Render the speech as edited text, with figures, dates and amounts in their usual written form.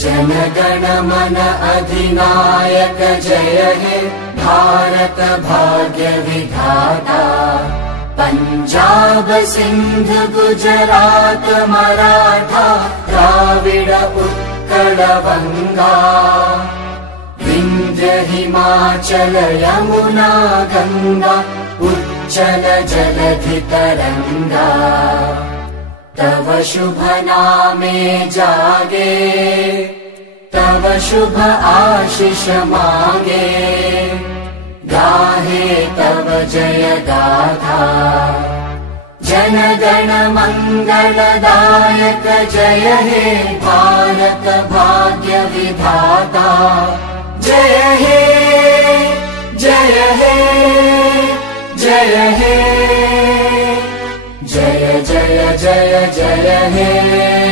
जनगण मन अधिनायक जय हे भारत भाग्य विधाता। पंजाब सिंध गुजरात मराठा द्राविड उत्कल बंगा। विंध्य हिमाचल यमुना गंगा उच्चल जलधि तरंगा। तव शुभ नामे जागे तव शुभ आशीष मागे। गाहे तव जय गाथा जनगण मंगलदायक जय हे भारत भाग्य विधाता। जय हे जय हे जय हे जय जय जय जय हे।